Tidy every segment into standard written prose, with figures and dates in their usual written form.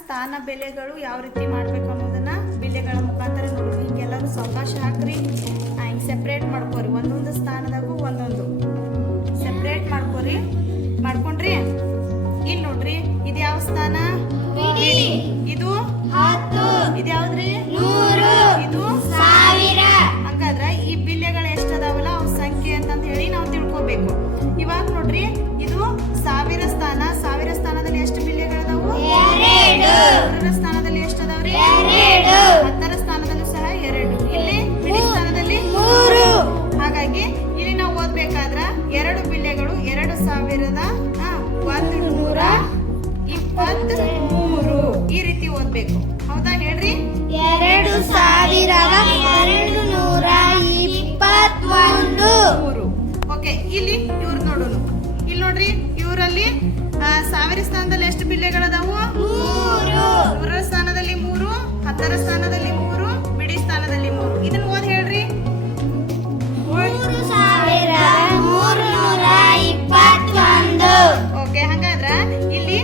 ಸ್ಥಾನ ಬೆಲೆಗಳು ಯಾವ ರೀತಿ ಮಾಡಬೇಕು ಅನ್ನೋದನ್ನ ಬಿಲೆಗಳ ಮುಖಾಂತರ ನೋಡ್ರಿ. ಹಿಂಗೆಲ್ಲರೂ ಸಾವಕಾಶ ಹಾಕ್ರಿ. ಹಿಂಗೆ ಸೆಪ್ರೇಟ್ ಮಾಡ್ಕೋರಿ. ಒಂದೊಂದು ಸ್ಥಾನದಾಗೂ ಒಂದೊಂದು ಸೆಪ್ರೇಟ್ ಮಾಡ್ಕೊಂಡ್ರಿ. ಇಲ್ಲಿ ನೋಡ್ರಿ, ಇದು ಯಾವ ಸ್ಥಾನ? ಇದು 10. ಇದು ಯಾವ್ದ್ರಿ? 100. ಇದು 1000. ಹಂಗಾದ್ರೆ ಈ ಬಿಲ್ಲೆಗಳು ಎಷ್ಟದಾವಲ್ಲ ಅವ್ ಸಂಖ್ಯೆ ಅಂತ ಹೇಳಿ ನಾವು ತಿಳ್ಕೊಬೇಕು. ಇವಾಗ ನೋಡ್ರಿ, ಇದು 1000 ಸ್ಥಾನ. 1000 ಸ್ಥಾನದಲ್ಲಿ ಎಷ್ಟು ಬಿಲ್ಲೆಗಳದಾವು? 2. 100 ಸ್ಥಾನದಲ್ಲಿ ಎಷ್ಟು ಅದಾವ್ರಿ? 2. 10 ಸ್ಥಾನದಲ್ಲೂ ಸಹ 2. ಇಲ್ಲಿ ಬಿಡಿ ಸ್ಥಾನದಲ್ಲಿ 3. ಹಾಗಾಗಿ ಇಲ್ಲಿ ನಾವು ಓದ್ಬೇಕಾದ್ರ 2 ಬಿಲ್ಲೆಗಳು 2123 ಈ ರೀತಿ ಓದ್ಬೇಕು. ಹೌದಾ? ಹೇಳ್ರಿ. 2223. ಓಕೆ, ಇಲ್ಲಿ ಇವ್ರು ನೋಡೋಣ. ಇಲ್ಲಿ ನೋಡ್ರಿ, ಇವರಲ್ಲಿ 1000 ಸ್ಥಾನದಲ್ಲಿ ಎಷ್ಟು ಬಿಲ್ಲೆಗಳದಾವು? 3. 100 ಸ್ಥಾನದಲ್ಲಿ 3, 10 ಸ್ಥಾನದಲ್ಲಿ 3, ಬಿಡಿ ಸ್ಥಾನದಲ್ಲಿ 3. ಇದನ್ನ ಓದ್ ಹೇಳ್ರಿ. 3321. ಓಕೆ, ಹಂಗಾದ್ರ ಇಲ್ಲಿ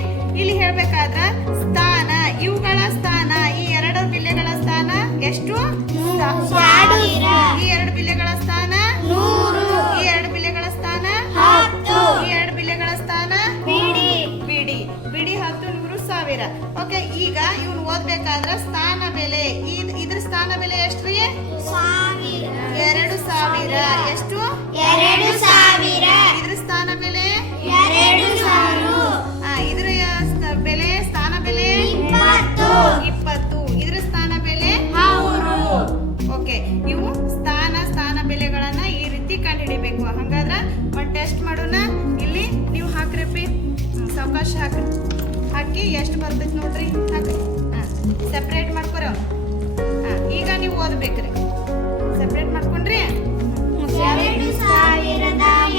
ಹೇಳ್ಬೇಕಾದ್ರ ಸ್ಥಾನ, ಇವುಗಳ ಸ್ಥಾನ, ಈ 2 ಬಿಲ್ಲೆಗಳ ಸ್ಥಾನ ಎಷ್ಟು? 1000. ಈ 2 ಬಿಲ್ಲೆಗಳ ಸ್ಥಾನ 100. ಈ 2 ಬಿಲ್ಲೆಗಳ ಸ್ಥಾನ 10. ಈ 2 ಬಿಲ್ಲೆಗಳ ಸ್ಥಾನ ಬಿಡಿ 10, 100, 1000. ಓಕೆ, ಈಗ ಇವ್ನು ಓದ್ಬೇಕಾದ್ರ ಸ್ಥಾನ ಬೆಲೆ, ಇದ್ರ ಸ್ಥಾನ ಬೆಲೆ ಎಷ್ಟ್ರಿ? 2000. ಎಷ್ಟು? 2000. ಇದ್ರ ಸ್ಥಾನ ಬೆಲೆ 2000. ಇದ್ರ ಬೆಲೆ, ಸ್ಥಾನ ಬೆಲೆ 20. ಇದ್ರ ಸ್ಥಾನ ಬೆಲೆ 100. ಓಕೆ, ಇವು ಸ್ಥಾನ ಬೆಲೆಗಳನ್ನ ಈ ರೀತಿ ಕಂಡುಹಿಡಿಬೇಕು. ಹಂಗಾದ್ರ ಒಂದು ಟೆಸ್ಟ್ ಮಾಡೋಣ. ಇಲ್ಲಿ ನೀವು ಹಾಕ್ರಿ, ಸಾವಕಾಶ ಹಾಕಿ ಎಷ್ಟು ಬರ್ತೈತಿ ನೋಡ್ರಿ. ಹಾಕ್ರಿ. ಸೆಪ್ರೇಟ್ ಮಾಡ್ಕೊರಿ. ಈಗ ನೀವು ಓದ್ಬೇಕ್ರಿ. ಸೆಪ್ರೇಟ್ ಮಾಡ್ಕೊಂಡ್ರಿ. 2223